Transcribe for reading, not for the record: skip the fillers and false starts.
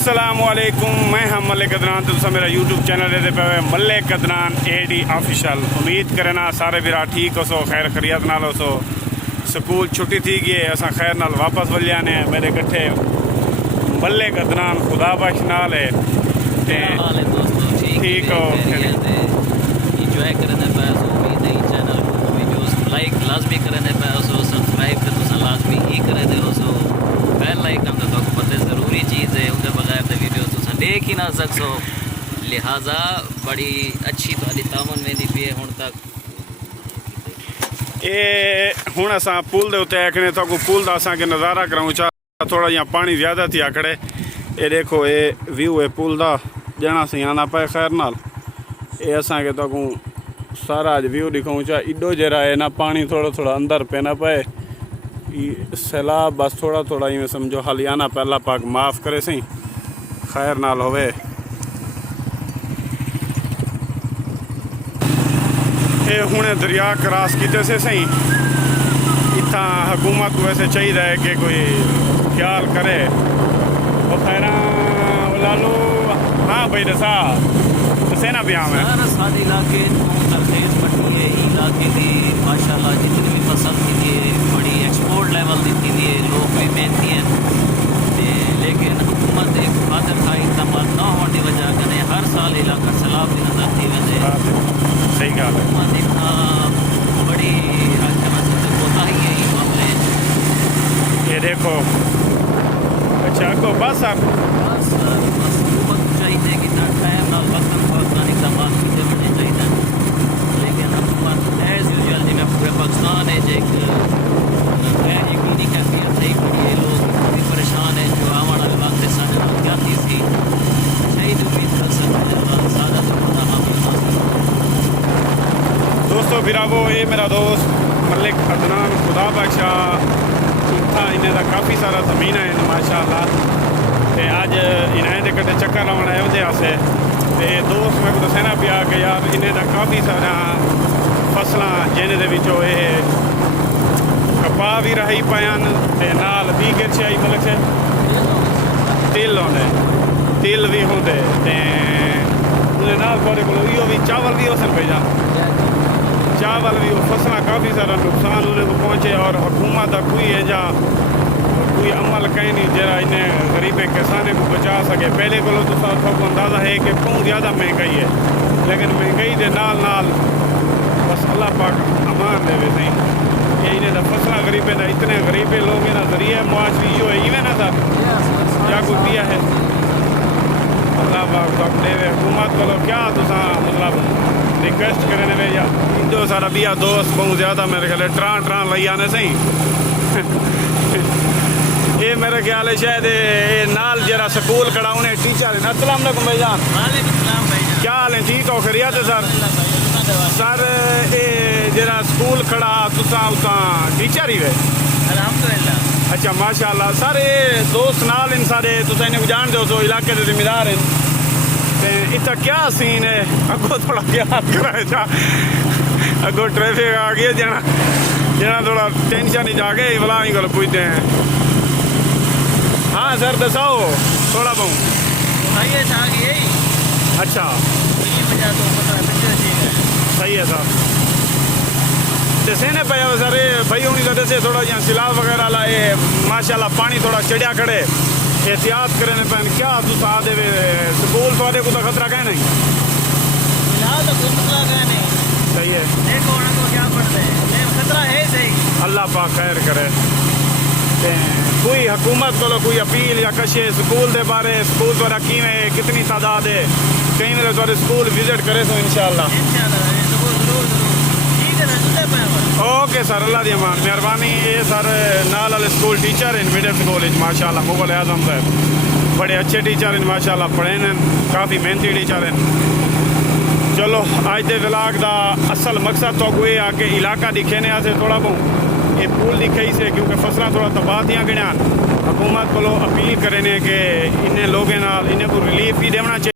अस्सलामुअलैकुम, मैं हम मलिक अदनान। तुम मेरा यूट्यूब चैनल दे पे मलिक अदनान AD ऑफिशियल। उम्मीद करना सारे बिरा ठीक हो सो, खैर खरियत नाल हो सो। स्कूल छुट्टी थी गई, असा खैर नाल वापस वल जाने। मेरे कट्ठे मलिक अदनान खुदा बख्श नाल है ते ठीक हो। इंजॉय करने पे उम्मीद है चैनल को वीडियोस लाइक लाजमी करने पे सो, सब्सक्राइब तो तुसा लाजमी ही करे दे हो सो। बेल आइकन तो पता ज़रूरी चीज़ है, उनके बगैर तो वीडियो तुसा देख ही ना सकसो। लिहाजा बड़ी अच्छी तुहाडी तामन में पी है हुण तक। ये हुण असां पुल दे उत्ते आखने तो पुल दा असां के नज़ारा कराऊं चा। थोड़ा जिहा पानी ज़्यादा थी आकड़े। ये देखो ये व्यू है पुल दा, जना सी आना पे खैर नाल। ये असां के तो सारा अज व्यू दिखाऊं चा। इडो जरा है ना पानी थोड़ा थोड़ा अंदर पेना पे। सैलाब बस थोड़ा थोड़ा ही में समझो हलियाना पहला पाक माफ़ करे सही खैर नाल होवे। ये हुणे दरिया क्रॉस किते से सही इतना हुकूमत को वैसे चाहिए है कि कोई ख्याल करे। वो खैरा लालो हाँ भाई रसा दसे ना पिया में सारे इलाके इलाके की माशाल्लाह जितनी भी फसल की है बड़ी एक्सपोर्ट लेवल दी थी है, लोग भी मेहनती हैं। लेकिन हुकूमत एक खातर का इकदाम न होने की वजह कने हर साल इलाका सैलाब की नजर थी वैसे सही गल है। हुकूमत एक बड़ी होता ही है ये मामले। ये देखो अच्छा को बस आप हुकूमत को चाहिए कि टाइम ना वक्त इकदाम कीते होने चाहिए। लेकिन हुकूमत एज यूजुअल जिमें पूरे पाकिस्तान है जो एक यकीनी कैफियत सही पड़ी है। लोग भी परेशान हैं जो आने वाले वक्त साझा क्या थी शहीद उम्मीद कर सकते सादा दोस्तों बिरावो ये मेरा दोस्त मलिक अदनान खुदा बख्शा था। इन्हें का काफ़ी सारा ज़मीन है माशाअल्लाह। ते अज इन्हें दे कटे चक्कर लाने आए होंदे आसे ते दोस्त मैं को दसना पिया कि यार इन्हें का काफ़ी सारा फसलां जिन्हें दे विचों ये कपा भी रही पायन ते नाल भी गिरछ आई मतलब से तिल होंदे तिल भी होंदे ते उहदे नाल थोड़े को इहो भी चावल भी हो सकते जा चावल भी फसलां काफ़ी सारा नुकसान उन्हें को पहुँचे। और हुकूमत का कोई है जा कोई अमल कहीं नहीं जरा इन्हें गरीब किसाने को बचा सके। पहले को तो अंदाज़ा है कि क्यों ज़्यादा महंगाई है, लेकिन महंगाई के नाल नाल बस अल्लाह पाक अमान दे सही। ये इन्हें फसलां गरीबें का इतने गरीबे लोग ना जरिए मुआशरी यो है इवें ना सर क्या कोई दिया है अल्लाह पाक तो देवे। हुकूमत को क्या तुसा मतलब रिक्वेस्ट करने में या जो सारा बिया दोस्त बहुत ज़्यादा मेरे ख्याल ट्रां ट्रां लई आने सही। ये मेरे ख्याल है शायद ये नाल जरा स्कूल खड़ा उन्हें टीचर है। अस्सलाम वालेकुम भाईजान। क्या हाल है? ठीक हो खैरियत है सर? सर ये जरा स्कूल खड़ा तुसा उसा टीचर ही है? अल्हम्दुलिल्लाह। अच्छा माशाअल्लाह। सर ये दोस्त नाल इन सारे तुसा इन्हें जान दो सो इलाके के जिम्मेदार हैं। इतना क्या सीन है अगो थोड़ा याद कराए जा अगो ट्रैफिक आ गया जना जना थोड़ा टेंशन ही जाके भला ही गल पूछते हैं। हाँ सर दसाओ थोड़ा बहुत। अच्छा सही है सर दसे ने पाया सर भाई उन्हीं का दसे थोड़ा यहाँ सिलाब वगैरह लाए माशाल्लाह पानी थोड़ा चढ़िया खड़े एहतियात करने पैन क्या तुस आ दे स्कूल थोड़े को तो खतरा कह नहीं सही है देखो उनको क्या पड़ता है खतरा है सही। अल्लाह पाक खैर करे। कोई हुकूमत को कोई अपील या कशे स्कूल के बारे स्कूल द्वारा किमें कितनी तादाद है कहीं मेरे थोड़े स्कूल विजिट करे तो इंशाल्लाह। ओके सर अल्लाह दी अमान मेहरबानी। ये सर नाल वाले स्कूल टीचर हैं मिडिल स्कूल माशाल्लाह मुगल आजम साहब बड़े अच्छे टीचर हैं माशाल्लाह पढ़े हैं काफ़ी मेहनती टीचर हैं। चलो अज के व्लॉग का असल मकसद तो ये आ कि इलाका दिखेने से थोड़ा बहुत ये पुल दिखाई से क्योंकि फसलें थोड़ा तबाह दियाँ गई हुकूमत को अपील करें कि इन्हें लोगों इन्हें को रिलीफ भी देना चाहिए।